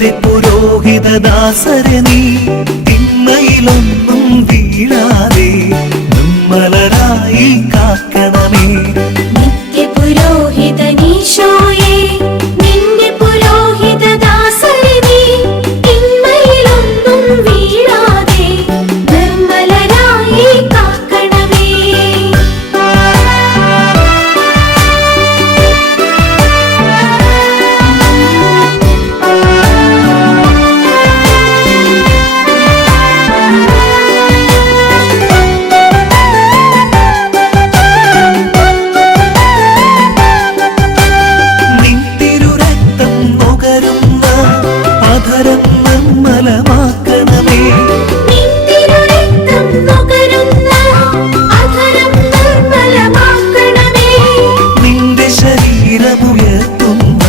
നിന്റെ പുരോഹിതദാസരെ നീ തിന്മയിലൊന്നും വീഴാതെ നിർമ്മലരായി കാക്കണമേ. നിത്യപുരോഹിതനീശോയേ, നിന്റെ പുരോഹിതദാസരെ നീ തിന്മയിലൊന്നും വീഴാതെ നിർമ്മലരായി കാക്കണമേ. നിന്റെ ശരീരമുയർത്തുന്ന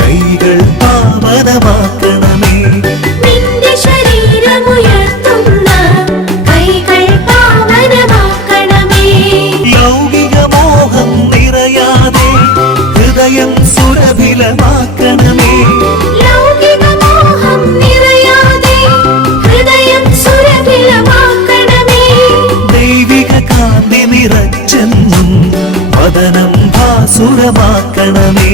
കൈകൾ പാവനമാക്കണമേ. ലൗകിക മോഹം നിറയാതെ ഹൃദയം സുരഭിലമാക്കണമേ. ദൈവിക കാന്തി നിറച്ചെന്നും വദനം ഭാസുരമാക്കണമേ.